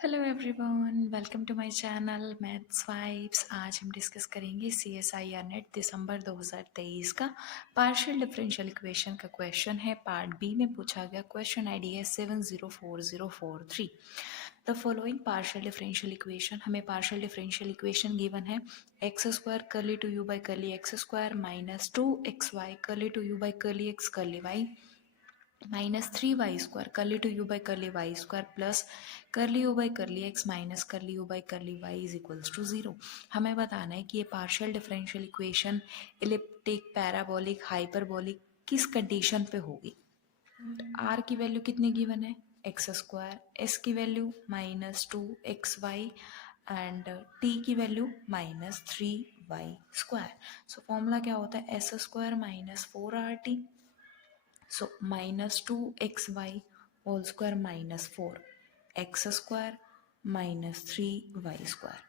Hello everyone, welcome to my channel maths vibes. आज हम discuss करेंगे CSIR नेट दिसंबर 2023 का पार्शियल डिफरेंशियल इक्वेशन का क्वेश्चन है। पार्ट बी में पूछा गया क्वेश्चन आईडी है 704043। The following partial differential equation, हमें पार्शियल डिफरेंशियल इक्वेशन गिवन है x square curly two u by curly x square minus 2xy curly two u by curly x curly y minus 3y square curly two u by curly Y square plus curly u by curly x minus curly u by curly y is equals to 0। हमें बताना है कि ये partial differential equation elliptic, parabolic, hyperbolic किस condition पे होगी। R की value कितनी गिवन है एक्स स्क्वायर, एस की value minus 2xy and T की value minus 3y square. So formula क्या होता है S square minus 4RT, so minus 2xy whole square minus 4x square minus 3y square,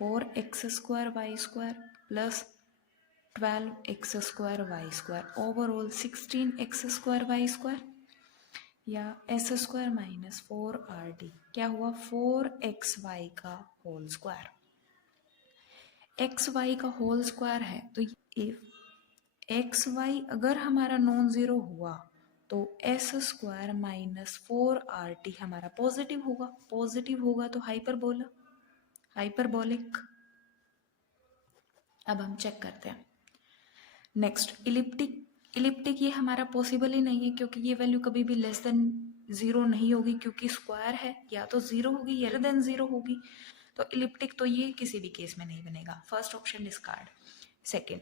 4x square y square plus 12x square y square overall 16x square y square या s square minus 4RT क्या हुआ 4xy का whole square. xy का whole square है तो if x Y अगर हमारा non zero हुआ तो एस स्क्वायर माइनस 4RT हमारा पॉजिटिव होगा। पॉजिटिव होगा तो हाइपरबोलिक। अब हम चेक करते हैं नेक्स्ट इलिप्टिक ये हमारा पॉसिबल ही नहीं है क्योंकि ये वैल्यू कभी भी लेस देन जीरो नहीं होगी क्योंकि स्क्वायर है, या तो जीरो होगी या देन जीरो होगी। तो इलिप्टिक तो ये किसी भी केस में नहीं बनेगा। First option discard. Second,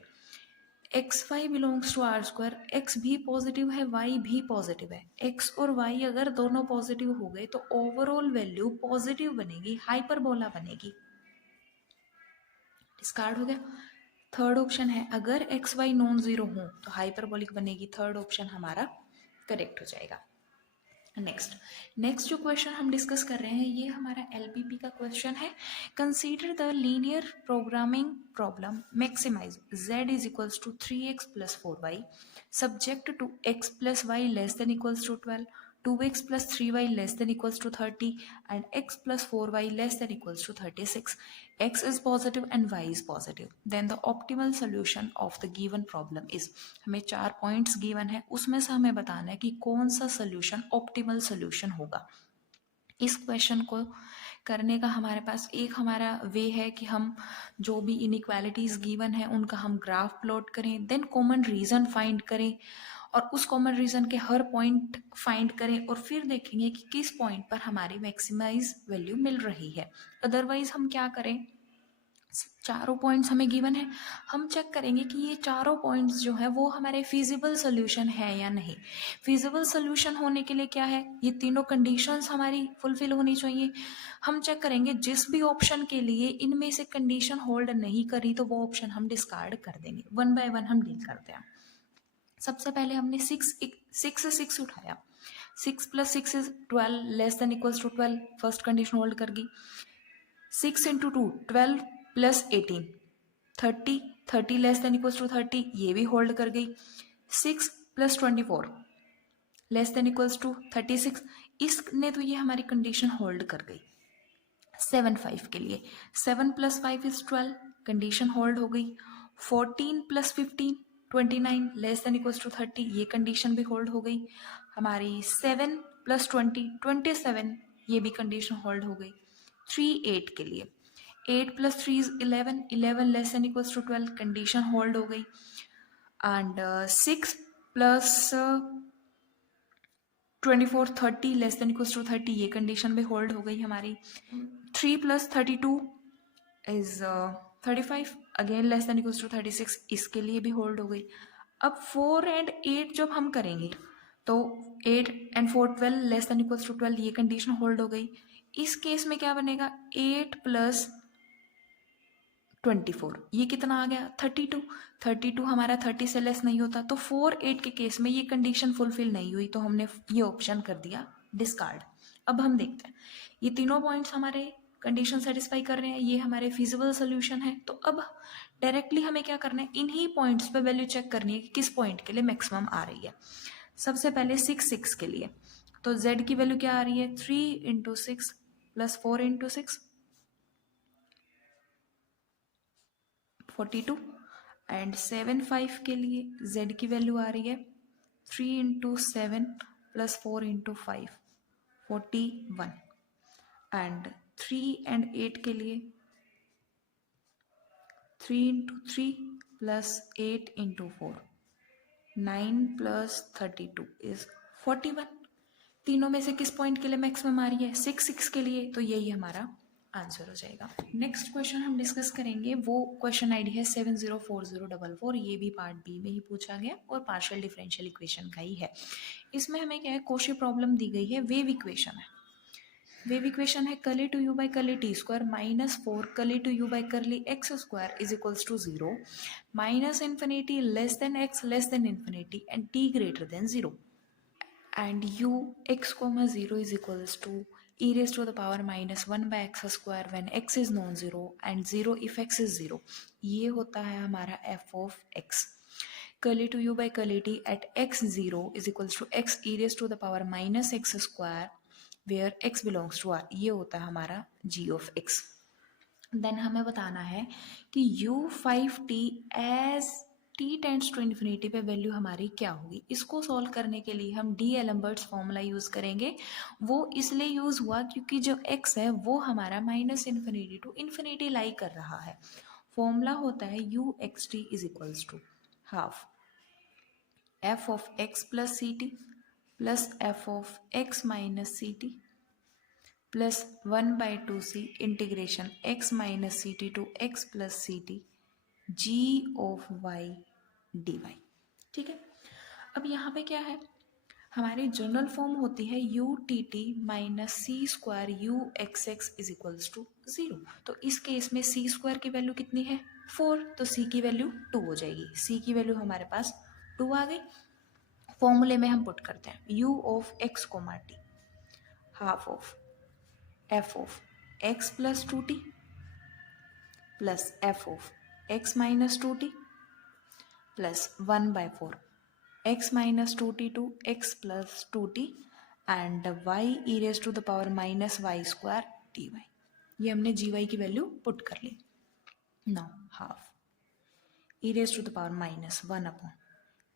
x y belongs to R square, x भी पॉजिटिव है वाई भी पॉजिटिव है। एक्स और वाई अगर दोनों पॉजिटिव हो गए तो ओवरऑल वैल्यू पॉजिटिव बनेगी, हाइपरबोला बनेगी। डिस्कार्ड हो गया। थर्ड ऑप्शन है अगर एक्स वाई नॉन जीरो हो तो हाइपरबोलिक बनेगी। थर्ड ऑप्शन हमारा करेक्ट हो जाएगा। नेक्स्ट जो क्वेश्चन हम डिस्कस कर रहे हैं ये हमारा LPP का क्वेश्चन है। Consider the linear programming problem maximize z is equals to 3x plus 4y subject to x plus y less than equals to 12, 2x plus 3y less than equals to 30 and x plus 4y less than equals to 36. X is positive and y is positive. Then the optimal solution of the given problem is, हमें 4 points given है उसमें से हमें बताना है कि कौन सा सोल्यूशन ऑप्टिमल सोल्यूशन होगा। इस क्वेश्चन को करने का हमारे पास एक हमारा वे है कि हम जो भी इनइक्वालिटीज गिवन है उनका हम ग्राफ प्लॉट करें, देन कॉमन रीजन फाइंड करें और उस कॉमन रीजन के हर पॉइंट फाइंड करें और फिर देखेंगे कि किस पॉइंट पर हमारी मैक्सिमाइज वैल्यू मिल रही है। अदरवाइज हम क्या करें, चारों पॉइंट्स हमें गिवन है, हम चेक करेंगे कि ये चारों पॉइंट्स जो है वो हमारे फिजिबल सोल्यूशन है या नहीं। फिजिबल सोल्यूशन होने के लिए क्या है, ये तीनों कंडीशंस हमारी फुलफिल होनी चाहिए। हम चेक करेंगे जिस भी ऑप्शन के लिए इनमें से कंडीशन होल्ड नहीं करी तो वो ऑप्शन हम डिस्कार्ड कर देंगे। वन बाय वन हम डील करते हैं। सबसे पहले हमने 6 उठाया। 6 plus 6 is 12 less than equals to 12, first condition hold कर गई। 6 into 2 12 plus 18 30, 30 less than equals to 30, ये भी होल्ड कर गई। 6 plus 24 less than equals to 36, इसने तो ये हमारी कंडीशन होल्ड कर गई। 7 5 के लिए 7 प्लस 5 इज 12, कंडीशन होल्ड हो गई। 14 plus 15 29 less than equals to 30, ये कंडीशन भी होल्ड हो गई हमारी। 7 प्लस 20 27, ये भी कंडीशन होल्ड हो गई। 3 8 के लिए 8 plus 3 is 11, 11 less than equals to 12, condition hold हो गई। And 6 plus 24 30 less than equals to 30, ये कंडीशन भी होल्ड हो गई हमारी। 3 plus 32 is 35, again less than equals to 36, इसके लिए भी होल्ड हो गई। अब 4 एंड 8 जब हम करेंगे तो 8 and 4 12 less than equals to 12, ये कंडीशन होल्ड हो गई। इस केस में क्या बनेगा 8 प्लस 24, ये कितना आ गया 32। 32 हमारा 30 से लेस नहीं होता तो 4 8 के केस में ये कंडीशन फुलफिल नहीं हुई तो हमने ये ऑप्शन कर दिया डिस्कार्ड। अब हम देखते हैं ये तीनों पॉइंट्स हमारे कंडीशन सेटिस्फाई कर रहे हैं, ये हमारे फिजिबल सोल्यूशन है। तो अब डायरेक्टली हमें क्या करना है, इन्हीं पॉइंट्स पे वैल्यू चेक करनी है कि किस पॉइंट के लिए मैक्सिमम आ रही है। सबसे पहले 6 6 के लिए तो z की वैल्यू क्या आ रही है 3 इंटू 6 प्लस 4 इंटू 6 42 एंड 7 5 के लिए z की वैल्यू आ रही है 3 into 7 plus 4 into 5 41 and 3 and 8 के लिए 3 into 3 plus 8 into 4 9 plus 32 is 41। तीनों में से किस पॉइंट के लिए मैक्सिमम आ रही है 6 के लिए, तो यही हमारा आंसर हो जाएगा। नेक्स्ट क्वेश्चन हम डिस्कस करेंगे, वो क्वेश्चन आईडी है 704044। ये भी पार्ट बी में ही पूछा गया और पार्शियल डिफरेंशियल इक्वेशन का ही है। इसमें हमें क्या है, कोशी प्रॉब्लम दी गई है, वेव इक्वेशन है। वेव इक्वेशन है curly two u by curly t square minus 4 curly two u by curly x square is equals to 0 minus infinity less than x less than infinity and t greater than 0 and u x comma 0 is equals to e raised to the power minus 1 by x square when x is non-zero and 0 if x is 0। ये होता है हमारा f of x। curly to u by curly t at x 0 is equals to x e raised to the power minus x square where x belongs to r। ये होता है हमारा g of x। Then हमें बताना है कि u5t as t tends to infinity पे value हमारी क्या होगी। इसको सॉल्व करने के लिए हम डी एलम्बर्ट्स फॉर्मूला यूज करेंगे। वो इसलिए यूज हुआ क्योंकि जो x है वो हमारा minus infinity to infinity lie कर रहा है। फॉर्मूला होता है u x t is equals to half f of x plus c t plus f of x minus c t plus 1/2c integration x minus c t to x plus c t g of y dy। ठीक है, अब यहाँ पे क्या है, हमारी general form होती है u t t minus c square u x x is equals to 0। तो इस केस में सी स्क्वायर की वैल्यू कितनी है 4, तो सी की वैल्यू 2 हो जाएगी। सी की वैल्यू हमारे पास 2 आ गई। फॉर्मूले में हम पुट करते हैं u of x comma t half of f of x plus 2t plus f of x minus 2t plus 1/4 x minus 2t to x plus 2t and y e raise to the power minus y square dy। ये हमने gy की वैल्यू put कर ली। Now half e raise to the power minus 1 upon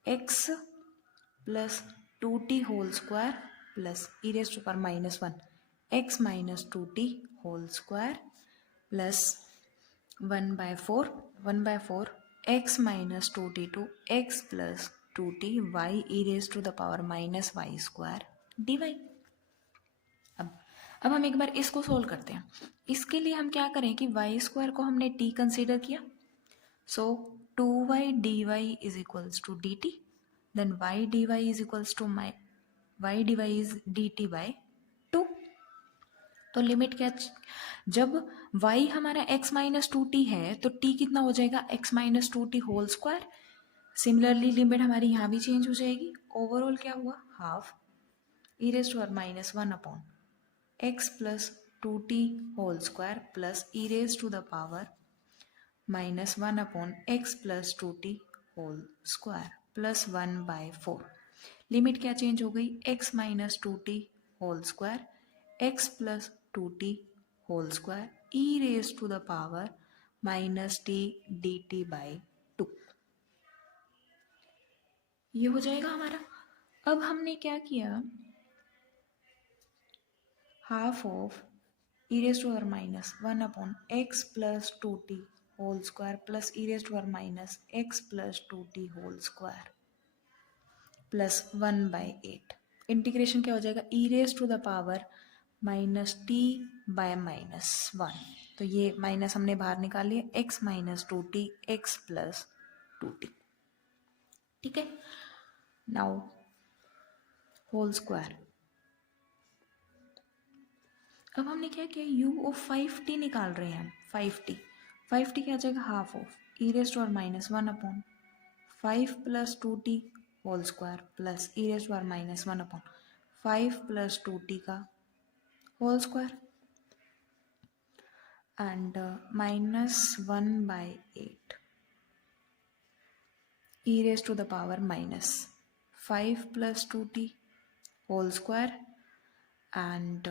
x plus 2t whole square plus e raise to power minus 1 x minus 2t whole square plus 1/4 x minus 2t to x plus 2t y e raise to the power minus y square dy। अब हम एक बार इसको solve करते हैं। इसके लिए हम क्या करें कि y स्क्वायर को हमने t कंसीडर किया, so 2y dy is equals to dt, then y dy is equals to y dy is dt by 2। तो लिमिट क्या, जब y हमारा x माइनस 2t है तो t कितना हो जाएगा x minus 2t whole square. Similarly limit हमारी यहाँ भी चेंज हो जाएगी। ओवरऑल क्या हुआ, half e raise to power minus 1 upon x plus 2t whole square plus e raise to the power minus 1 upon x plus 2t whole square plus 1/4। Limit क्या change हो गई, x minus 2t whole square x plus 2t whole square e raise to the power minus t dt by 2। ये हो जाएगा हमारा। अब हमने क्या किया, half of e raise to power minus 1 upon x plus 2t whole square plus e raise to power minus x plus 2t whole square plus 1/8। Integration क्या हो जाएगा, e raise to the power minus t by minus 1। तो ये minus हमने बाहर निकाल लिया, x minus 2t x plus 2t। ठीक है, नाउ होल स्क्वायर। अब हमने क्या किया, u ऑफ 5t निकाल रहे हैं हम। 5t क्या आ जाएगा, half of e raise to power minus 1 upon 5 plus 2t whole square plus e raise to power minus 1 upon 5 plus 2t का whole square and minus 1/8 e raised to the power minus 5 plus 2t whole square and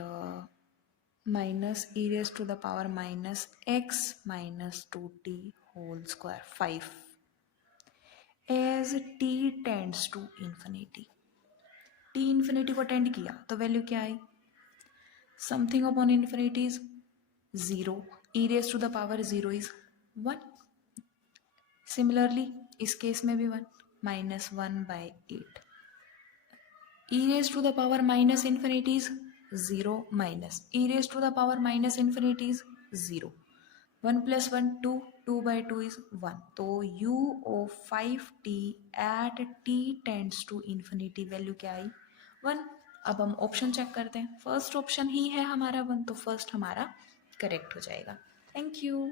minus e raise to the power minus x minus 2t whole square 5 as t tends to infinity. t infinity को tend किया तो value क्या आई, something upon infinity is 0, e raise to the power 0 is 1। Similarly इस case में भी 1 minus 1/8, e raise to the power minus infinity is 0 minus e raise to the power minus infinity is 0, 1 + 1 2, 2/2 is 1। तो u of 5t at t tends to infinity value क्या आई, 1। अब हम option check करते हैं, first option ही है हमारा 1, तो फर्स्ट हमारा करेक्ट हो जाएगा। Thank you.